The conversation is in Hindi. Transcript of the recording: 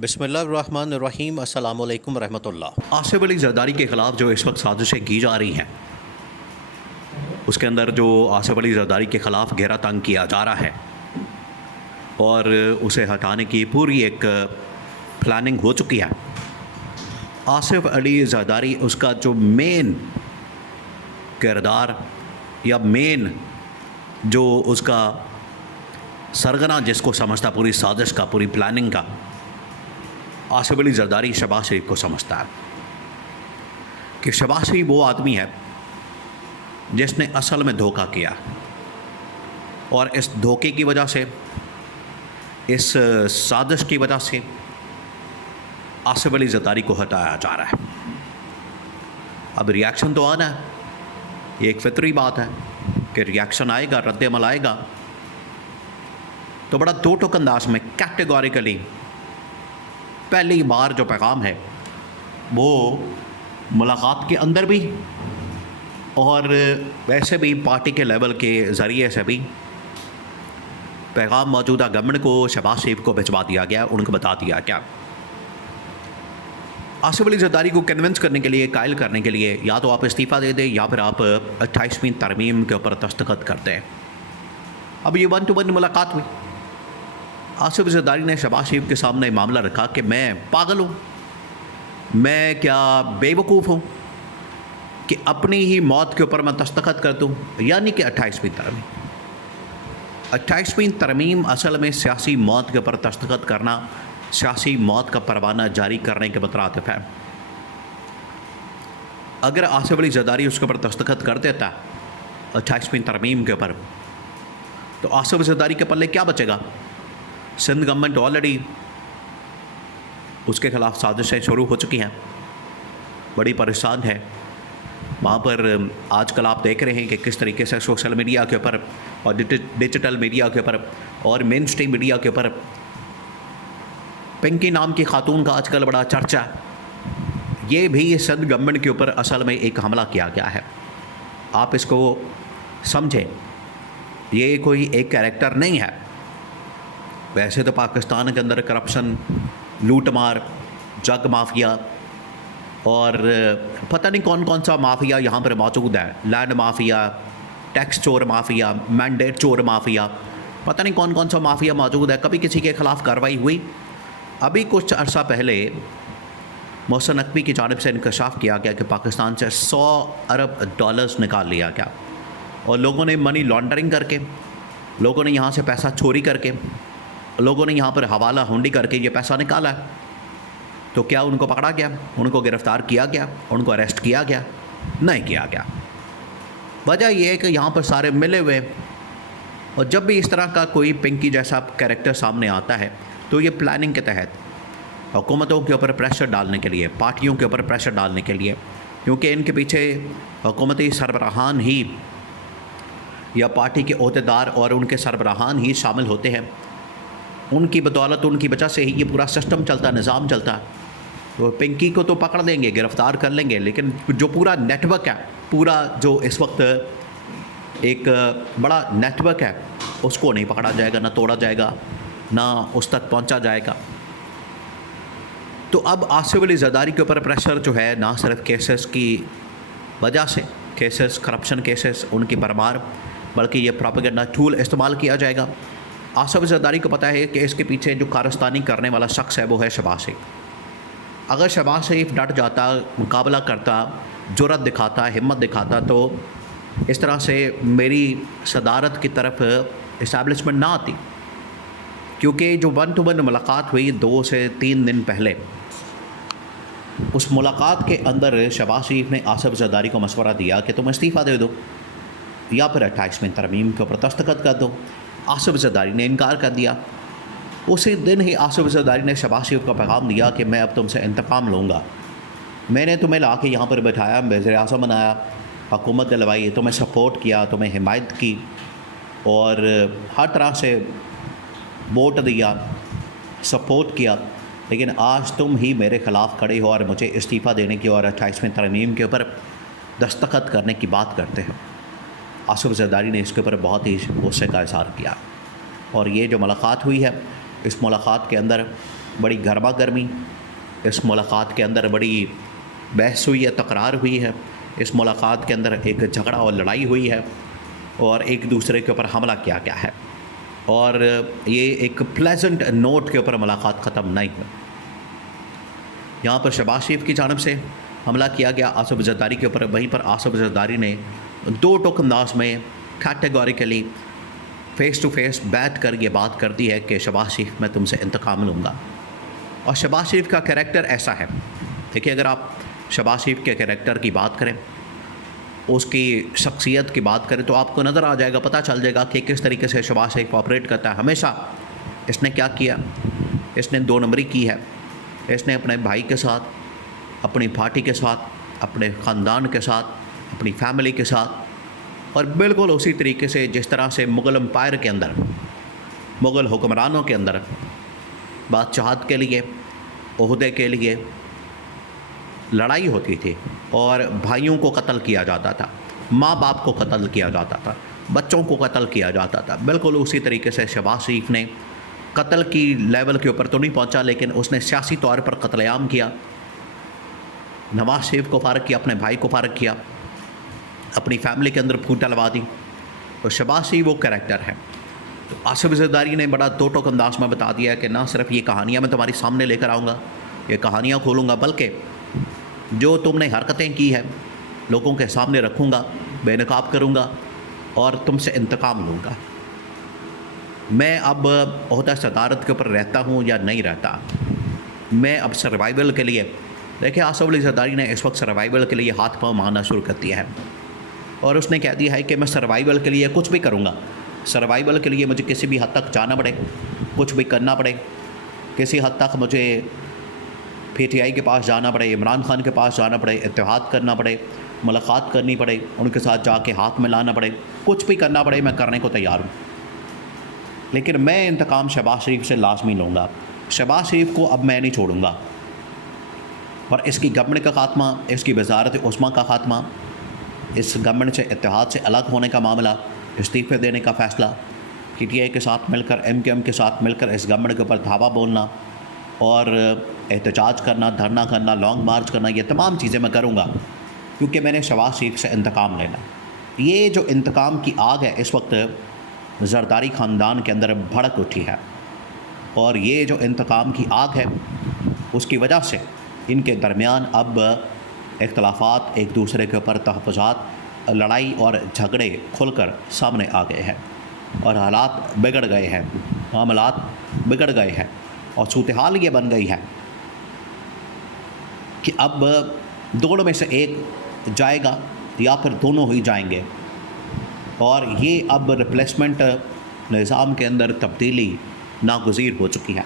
बिस्मिल्लाहिर्रहमानिर्रहीम अस्सलामु अलैकुम रहमतुल्लाह। आसिफ अली जरदारी के ख़िलाफ़ जो इस वक्त साजिशें की जा रही हैं, उसके अंदर जो आसिफ अली जरदारी के ख़िलाफ़ घेरा तंग किया जा रहा है और उसे हटाने की पूरी एक प्लानिंग हो चुकी है। आसिफ अली जरदारी उसका जो मेन किरदार या मेन जो उसका सरगना जिसको समझता पूरी साजिश का, पूरी प्लानिंग का, आसिफ अली जरदारी शहबाज शरीफ को समझता है कि शहबाज शरीफ वो आदमी है जिसने असल में धोखा किया और इस धोखे की वजह से, इस साजिश की वजह से आसिफ अली जरदारी को हटाया जा रहा है। अब रिएक्शन तो आना है, ये एक फितरी बात है कि रिएक्शन आएगा, रद्द-ए-अमल आएगा। तो बड़ा दो टोक अंदाज में कैटेगोरिकली पहली बार जो पैगाम है वो मुलाकात के अंदर भी और वैसे भी पार्टी के लेवल के ज़रिए से भी पैगाम मौजूदा गवर्नमेंट को, शहबाज शरीफ को भिजवा दिया गया। उनको बता दिया गया आसिफ अली जरदारी को कन्विंस करने के लिए, कायल करने के लिए, या तो आप इस्तीफ़ा दे दें या फिर आप 28वीं तरमीम के ऊपर दस्तखत कर दें। अब ये 1-to-1 मुलाकात हुई। आसिफ जरदारी ने शहबाज शरीफ के सामने मामला रखा कि मैं पागल हूँ, मैं क्या बेवकूफ़ हूँ कि अपनी ही मौत के ऊपर मैं दस्तखत कर दूँ। यानी कि 28वीं तरमीम, 28वीं तरमीम असल में सियासी मौत के ऊपर दस्तखत करना, सियासी मौत का परवाना जारी करने के मुतरादिफ है। अगर आसिफ अली जरदारी उसके ऊपर दस्तखत कर देता 28वीं तरमीम के ऊपर, तो आसिफ जरदारी के पल्ले क्या बचेगा? सिंध गवर्नमेंट ऑलरेडी उसके ख़िलाफ़ साजिशें शुरू हो चुकी हैं, बड़ी परेशान है। वहाँ पर आजकल आप देख रहे हैं कि किस तरीके से सोशल मीडिया के ऊपर और डिजिटल मीडिया के ऊपर और मेन स्ट्रीम मीडिया के ऊपर पिंकी नाम की खातून का आजकल बड़ा चर्चा है। ये भी सिंध गवर्नमेंट के ऊपर असल में एक हमला किया गया है। आप इसको समझें, ये कोई एक कैरेक्टर नहीं है। वैसे तो पाकिस्तान के अंदर करप्शन, लूट मार, जग माफिया और पता नहीं कौन कौन सा माफिया यहाँ पर मौजूद है। लैंड माफिया, टैक्स चोर माफिया, मैंडेट चोर माफिया, पता नहीं कौन कौन सा माफिया मौजूद है। कभी किसी के ख़िलाफ़ कार्रवाई हुई? अभी कुछ अर्सा पहले मोहसिन नकवी की जानिब से इंकशाफ किया गया कि पाकिस्तान से $100 अरब निकाल लिया गया और लोगों ने मनी लॉन्ड्रिंग करके, लोगों ने यहाँ से पैसा चोरी करके, लोगों ने यहाँ पर हवाला हुंडी करके ये पैसा निकाला। तो क्या उनको पकड़ा गया? उनको गिरफ़्तार किया गया? उनको अरेस्ट किया गया? नहीं किया गया। वजह यह है कि यहाँ पर सारे मिले हुए, और जब भी इस तरह का कोई पिंकी जैसा कैरेक्टर सामने आता है तो ये प्लानिंग के तहत हुकूमतों के ऊपर प्रेशर डालने के लिए, पार्टियों के ऊपर प्रेशर डालने के लिए, क्योंकि इनके पीछे हुकूमती सरबराहान ही या पार्टी के अहदेदार और उनके सरबराहान ही शामिल होते हैं। उनकी बदौलत, उनकी वजह से ही ये पूरा सिस्टम चलता, निज़ाम चलता है। तो पिंकी को तो पकड़ लेंगे, गिरफ़्तार कर लेंगे, लेकिन जो पूरा नेटवर्क है, पूरा जो इस वक्त एक बड़ा नेटवर्क है, उसको नहीं पकड़ा जाएगा, ना तोड़ा जाएगा, ना उस तक पहुंचा जाएगा। तो अब आसिफ अली जरदारी के ऊपर प्रेशर जो है, ना सिर्फ केसेस की वजह से, केसेस, करप्शन केसेस उनकी भरमार, बल्कि ये प्रोपेगेंडा टूल इस्तेमाल किया जाएगा। आसिफ जरदारी को पता है कि इसके पीछे जो कारस्तानी करने वाला शख्स है वो है शहबाज शरीफ। अगर शहबाज शरीफ डट जाता, मुकाबला करता, जुर्रत दिखाता, हिम्मत दिखाता, तो इस तरह से मेरी सदारत की तरफ इस्टेब्लिशमेंट ना आती। क्योंकि जो 1-to-1 मुलाकात हुई 2 से 3 दिन पहले, उस मुलाकात के अंदर शहबाज शरीफ ने आसिफ जरदारी को मशवरा दिया कि तुम इस्तीफ़ा दे दो या फिर 28वीं तरमीम के ऊपर दस्तखत कर दो। आसिफ जरदारी ने इनकार कर दिया। उसी दिन ही आसिफ जरदारी ने शहबाज शरीफ को पैगाम दिया कि मैं अब तुमसे इंतकाम लूँगा। मैंने तुम्हें ला के यहाँ पर बैठाया, वज़ीर-ए-आज़म बनाया, हुकूमत दिलवाई, तुम्हें सपोर्ट किया, तुम्हें हिमायत की और हर तरह से वोट दिया, सपोर्ट किया, लेकिन आज तुम ही मेरे ख़िलाफ़ खड़े हो और मुझे इस्तीफ़ा देने की और 28वीं तरमीम के ऊपर दस्तखत करने की बात करते हैं। आसिफ जरदारी ने इसके ऊपर बहुत ही गुस्से का इज़हार किया और ये जो मुलाकात हुई है, इस मुलाकात के अंदर बड़ी गर्मा गर्मी इस मुलाकात के अंदर बड़ी बहस हुई है, तकरार हुई है। इस मुलाकात के अंदर एक झगड़ा और लड़ाई हुई है और एक दूसरे के ऊपर हमला किया गया है और ये एक प्लेजेंट नोट के ऊपर मुलाकात ख़त्म नहीं हुई। यहाँ पर शहबाज शरीफ की जानब से हमला किया गया आसिफ जरदारी के ऊपर। वहीं पर आसिफ जरदारी ने दो टोक अंदाज में कैटेगोरिकली फ़ेस टू फेस बैठ कर ये बात कर दी है कि शहबाज शरीफ मैं तुमसे इंतकाम लूँगा। और शहबाज शरीफ का कैरेक्टर ऐसा है, देखिए अगर आप शहबाज शरीफ के कैरेक्टर की बात करें, उसकी शख्सियत की बात करें तो आपको नज़र आ जाएगा, पता चल जाएगा कि किस तरीके से शहबाज शरीफ ऑपरेट करता है। हमेशा इसने क्या किया, इसने दो नंबरी की है। इसने अपने भाई के साथ, अपनी पार्टी के साथ, अपने ख़ानदान के साथ, अपनी फैमिली के साथ और बिल्कुल उसी तरीके से जिस तरह से मुग़ल एम्पायर के अंदर, मुग़ल हुक्मरानों के अंदर बादशाहत के लिए, ओहदे के लिए लड़ाई होती थी और भाइयों को कत्ल किया जाता था, माँ बाप को कत्ल किया जाता था, बच्चों को कत्ल किया जाता था। बिल्कुल उसी तरीके से शहबाज शरीफ ने कत्ल की लेवल के ऊपर तो नहीं पहुंचा, लेकिन उसने सियासी तौर पर कत्लेआम किया, नवाज शरीफ को फारग किया, अपने भाई को फारग किया, अपनी फैमिली के अंदर फूटा लगा दी। तो शहबाज शरीफ वो कैरेक्टर है। तो आसिफ जरदारी ने बड़ा दो टोक अंदाज में बता दिया कि ना सिर्फ ये कहानियाँ मैं तुम्हारे सामने लेकर आऊँगा, ये कहानियाँ खोलूँगा, बल्कि जो तुमने हरकतें की है लोगों के सामने रखूँगा, बेनकाब करूँगा और तुमसे इंतकाम लूँगा। मैं अब ओहदा सदारत के ऊपर रहता हूँ या नहीं रहता, मैं अब सर्वाइवल के लिए, देखिए आसिफ अली जरदारी ने इस वक्त सर्वाइवल के लिए हाथ पाँव मारना शुरू कर दिया है और उसने कह दिया है कि मैं सर्वाइवल के लिए कुछ भी करूँगा। सर्वाइवल के लिए मुझे किसी भी हद तक जाना पड़े, कुछ भी करना पड़े, किसी हद तक मुझे PTI के पास जाना पड़े, इमरान खान के पास जाना पड़े, इत्तेहाद करना पड़े, मुलाकात करनी पड़े, उनके साथ जाके हाथ मिलाना पड़े, कुछ भी करना पड़े, मैं करने को तैयार हूँ। लेकिन मैं इंतकाम शहबाज शरीफ से लाजमी लूँगा। शहबाज शरीफ को अब मैं नहीं छोड़ूँगा और इसकी गवर्नमेंट का खात्मा, इसकी वजारत उस्मा का खात्मा, इस गवर्नमेंट से इत्तेहाद से अलग होने का मामला, इस्तीफ़े देने का फ़ैसला, PTI के साथ मिलकर, MKM के साथ मिलकर इस गवर्नमेंट के ऊपर धावा बोलना और एहतजाज करना, धरना करना, लॉन्ग मार्च करना, ये तमाम चीज़ें मैं करूँगा क्योंकि मैंने शहबाज शरीफ से इंतकाम लेना। ये जो इंतकाम की आग है इस वक्त जरदारी ख़ानदान के अंदर भड़क उठी है और ये जो इंतकाम की आग है उसकी वजह से इनके दरमियान अब इख्तलाफात, एक दूसरे के ऊपर तहफ़्फ़ुज़ात, लड़ाई और झगड़े खुलकर सामने आ गए हैं और हालात बिगड़ गए हैं, मामलात बिगड़ गए हैं और सूरत हाल ये बन गई है कि अब दोनों में से एक जाएगा या फिर दोनों ही जाएंगे और ये अब रिप्लेसमेंट निज़ाम के अंदर तब्दीली नागुज़ीर हो चुकी है।